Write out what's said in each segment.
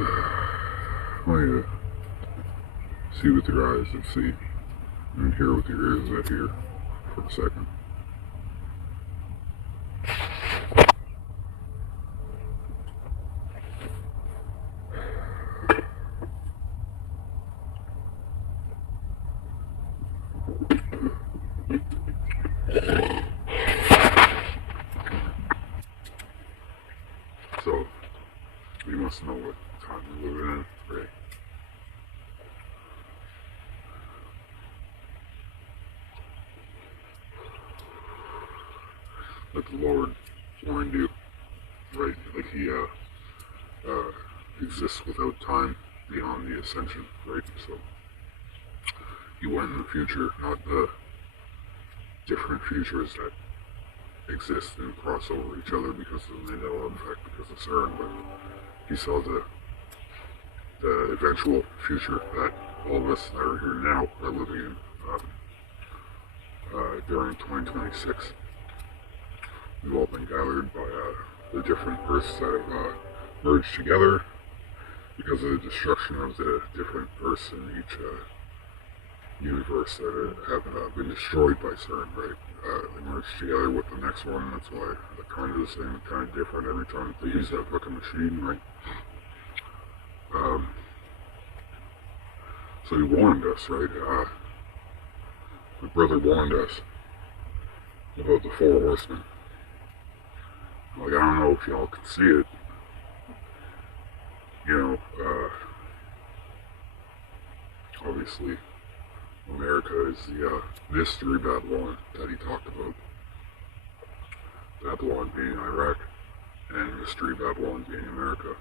I want you to see with your eyes that see and hear with your ears that hear for a second. So, you must know what time we're living in, right? That the Lord warned you, right? Like He exists without time beyond the ascension, right? So, He went in the future, not the different futures that exist and cross over each other because of the Mandela effect, because of CERN, but He saw the eventual future that all of us that are here now are living in during 2026. We've all been gathered by the different Earths that have merged together because of the destruction of the different Earths in each universe that have been destroyed by CERN, right? They merged together with the next one. That's why they're kind of the same, kind of different every time they use that fucking machine, right? So He warned us, right? My brother warned us about the Four Horsemen. Like, I don't know if y'all can see it. You know, obviously, America is the mystery Babylon that he talked about. Babylon being Iraq, and mystery Babylon being America.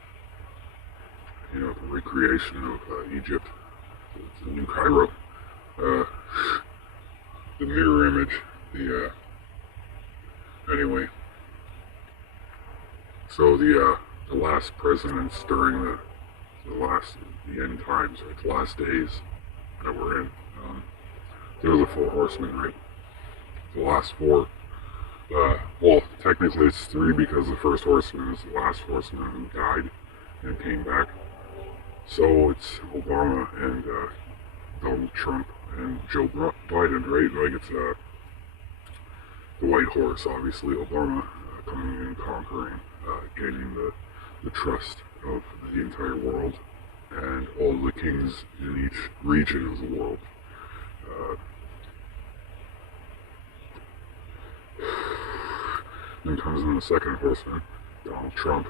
You know, the recreation of Egypt, the New Cairo, the mirror image, anyway. So the last presidents during the end times, right, the last days that we're in, they're the Four Horsemen, right? The last four. Well, technically it's three because the first horseman is the last horseman who died and came back. So it's Obama and Donald Trump and Joe Biden, right? Like it's the white horse, obviously, Obama coming in, conquering, gaining the trust of the entire world and all the kings in each region of the world. Then comes in the second horseman, Donald Trump,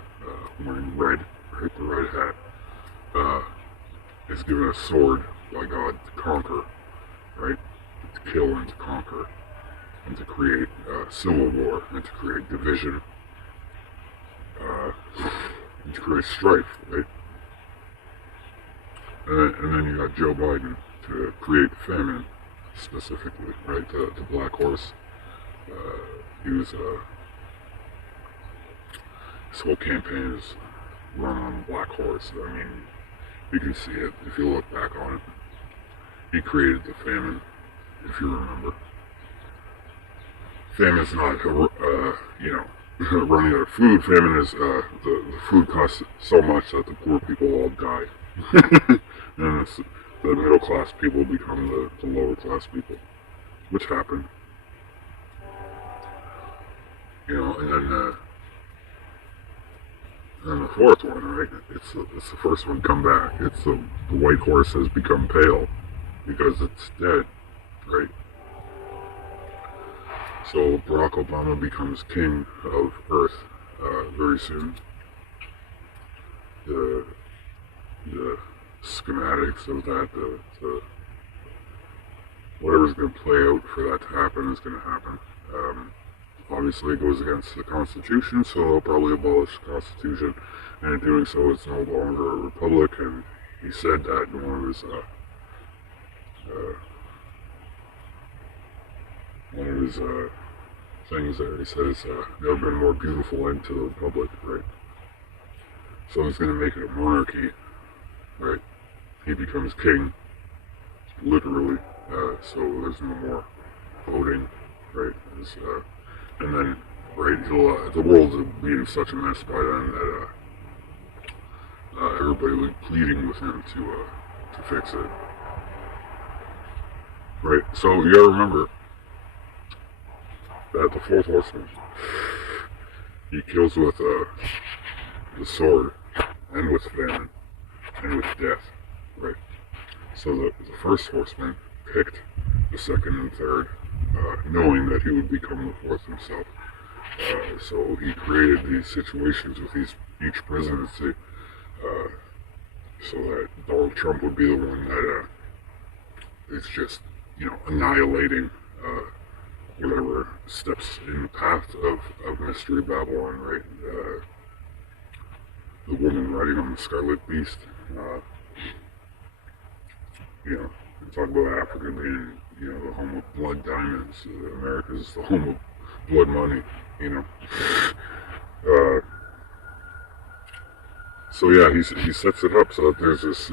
wearing red, right, the red hat, is given a sword by God to conquer, right, to kill and to conquer, and to create civil war, and to create division, and to create strife, right? And then you got Joe Biden to create famine, specifically, right? The black horse. He was his whole campaign is run on the black horse. I mean, you can see it if you look back on it. He created the famine, if you remember. Famine is not, you know, running out of food. Famine is the food costs so much that the poor people all die. And the middle class people become the lower class people, which happened. You know, and then the fourth one, right? It's the first one come back. It's the white horse has become pale because it's dead, right? So Barack Obama becomes king of Earth very soon. The schematics of that, the whatever's going to play out for that to happen is going to happen. Obviously, it goes against the Constitution, so they'll probably abolish the Constitution, and in doing so, it's no longer a republic. And he said that in one of his things there. He says, "Never been a more beautiful end to the republic," right? So he's going to make it a monarchy, right? He becomes king, literally. So there's no more voting, right? And then, right, the world will be in such a mess by then that everybody like pleading with him to fix it. Right. So you gotta remember that the fourth horseman, he kills with the sword and with famine and with death. Right. So the first horseman picked the second and third, knowing that he would become the fourth himself. So he created these situations with each presidency, so that Donald Trump would be the one that is just, annihilating whatever steps in the path of Mystery Babylon, right? The woman riding on the Scarlet Beast, talk about Africa being, the home of blood diamonds. America is the home of blood money, So yeah, he sets it up so that there's this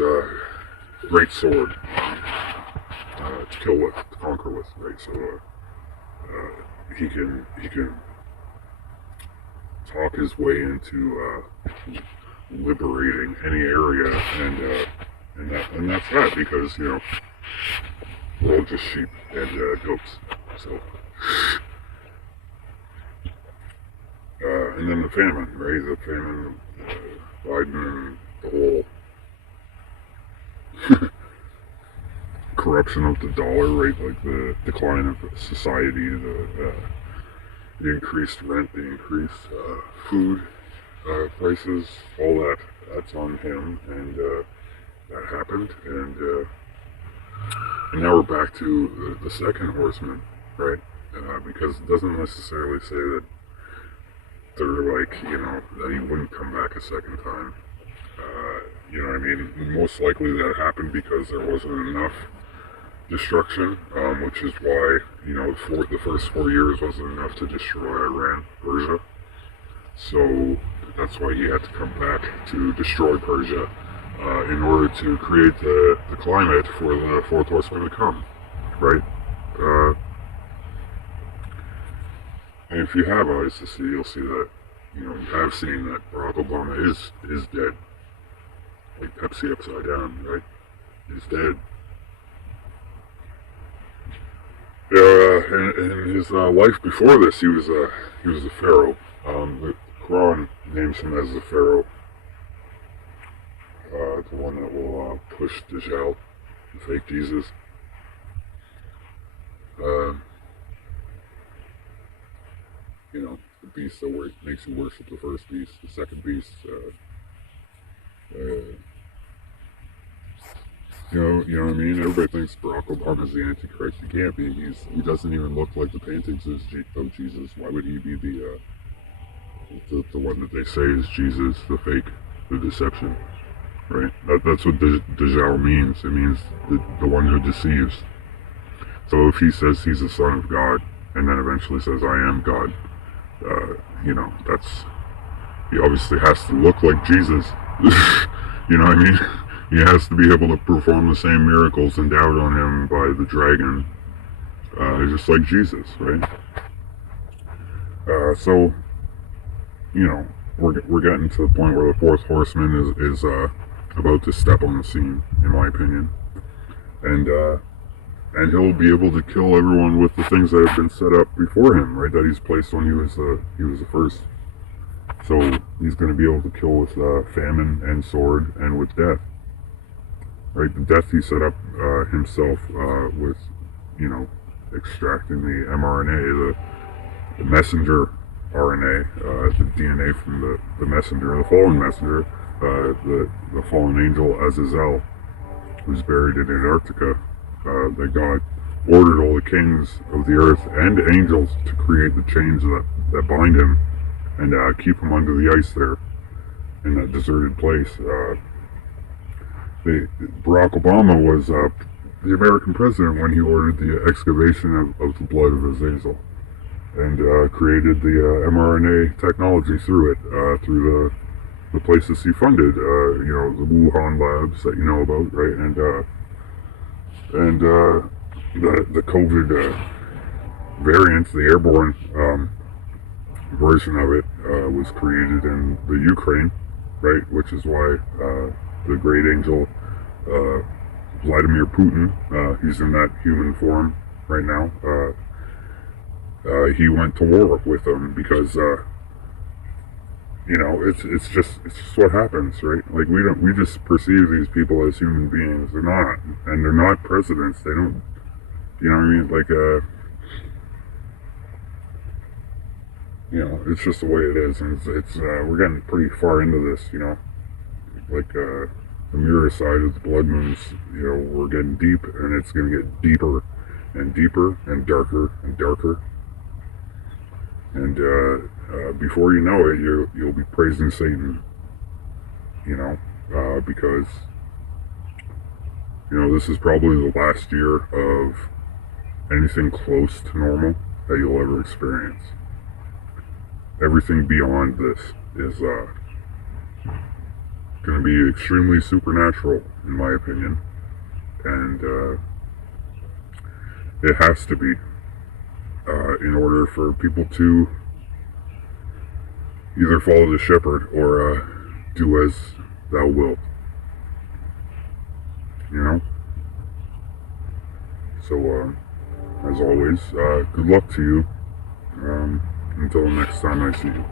great sword to kill with, to conquer with, right? So he can talk his way into liberating any area, and that's that, because we're all just sheep and goats. So and then the famine, right? The famine, Biden, the whole corruption of the dollar, right? Like the decline of society, the increased rent, the increased food prices, all that's on him, and that happened, and now we're back to the second horseman, right? Because it doesn't necessarily say that they're like, that he wouldn't come back a second time. You know what I mean? Most likely that happened because there wasn't enough destruction, which is why, the first 4 years wasn't enough to destroy Iran, Persia. So that's why he had to come back to destroy Persia, in order to create the climate for the fourth horseman to come, right? And if you have eyes to see, you'll see that, you have seen that Barack Obama is dead. Like Pepsi upside down, right? He's dead. In his life before this, he was a pharaoh. The Quran names him as the pharaoh, the one that will push Dajjal, the fake Jesus. The beast that makes you worship the first beast, the second beast. You know what I mean? Everybody thinks Barack Obama's the Antichrist. He can't be. He doesn't even look like the paintings of Jesus. Why would he be the one that they say is Jesus, the fake, the deception, right? That's what Dajjal means. It means the one who deceives. So if he says he's the son of God, and then eventually says, I am God, he obviously has to look like Jesus. You know what I mean? He has to be able to perform the same miracles endowed on him by the dragon, just like Jesus, right? So, we're getting to the point where the fourth horseman is about to step on the scene, in my opinion, and he'll be able to kill everyone with the things that have been set up before him, right? That he's placed when he was the first. So he's going to be able to kill with famine and sword and with death, right? The death he set up himself with, extracting the mRNA, the messenger RNA, the DNA from the messenger, the fallen messenger, the fallen angel Azazel, who's buried in Antarctica. That God ordered all the kings of the earth and angels to create the chains that bind him and keep him under the ice there in that deserted place. Barack Obama was the American president when he ordered the excavation of the blood of Azazel and created the mRNA technology through it, through the places he funded, the Wuhan labs that you know about, right? And the COVID variant, the airborne version of it, was created in the Ukraine, right? Which is why the great angel, Vladimir Putin. He's in that human form right now. He went to war with them because it's just what happens, right? Like we just perceive these people as human beings. They're not, and they're not presidents. They don't, you know what I mean? Like it's just the way it is, and it's we're getting pretty far into this, like the mirror side of the blood moons. We're getting deep, and it's going to get deeper and deeper and darker and darker. And before you know it, you'll be praising Satan, because this is probably the last year of anything close to normal that you'll ever experience. Everything beyond this is going to be extremely supernatural, in my opinion, and it has to be. In order for people to either follow the shepherd or do as thou wilt. So, as always, good luck to you. Until the next time I see you.